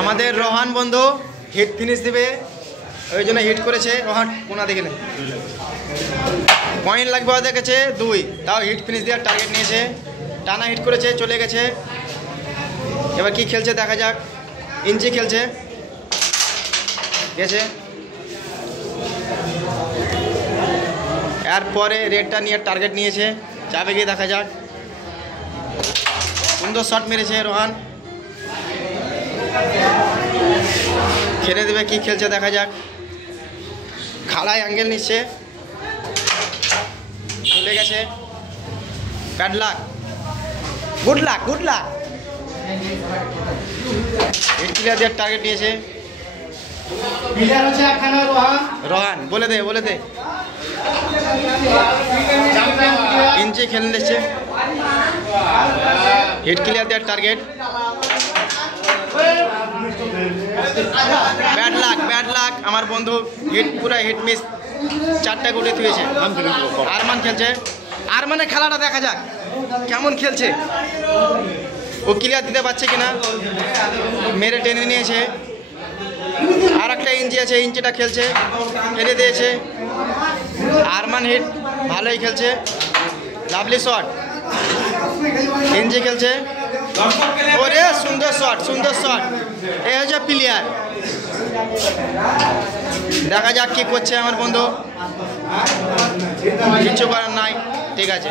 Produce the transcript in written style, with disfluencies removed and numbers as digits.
আমাদের রোহান বন্ধু hit finish দিবে, ওই জন্য হিট করেছে। রোহান কোনা দেখে নেই, পয়েন্ট লাগবে ওদের কাছে 2, তাও হিট ফিনিশ দেওয়ার টার্গেট নিয়েছে। টানা হিট করেছে, চলে গেছে। এবার কি খেলছে দেখা যাক। ইঞ্চি খেলছে, গেছে। এরপরে রেডটা নিয়ে টার্গেট নিয়েছে, যাবে গিয়ে দেখা যাক। সুন্দর শট মেরেছে রোহান, খেলে দেবে। কি খেলছে দেখা যাক। খালায় অ্যাঙ্গেল নিচ্ছে, চলে গেছে। Bad luck, good luck, good luck. Hit clear দেওয়ার টার্গেট নিয়েছে রোহান। বলে দে, বলে দে। ইঞ্চি খেলে নিচ্ছে, হিট ক্লিয়ার দেওয়ার target. Bad luck, bad luck. আমার বন্ধু হিট, পুরা হিট মিস, 4টা গুটে থুয়েছে। আরমান খেলছে, আরমানের খেলাটা দেখা যাক কেমন খেলছে। ও ক্লিয়ার দিতে পারছে কিনা, মেরে টেনে নিয়েছে। আর একটা ইঞ্চি আছে, ইঞ্চিটা খেলছে, ফেলে দিয়েছে। আরমান হিট ভালোই খেলছে, লাভলি শট। ইঞ্চি খেলছে, ওরে সুন্দর শট, সুন্দর শট। এই হচ্ছে প্লেয়ার। দেখা যাক কি করছে আমার বন্ধু, কিছু করার নাই। ঠিক আছে।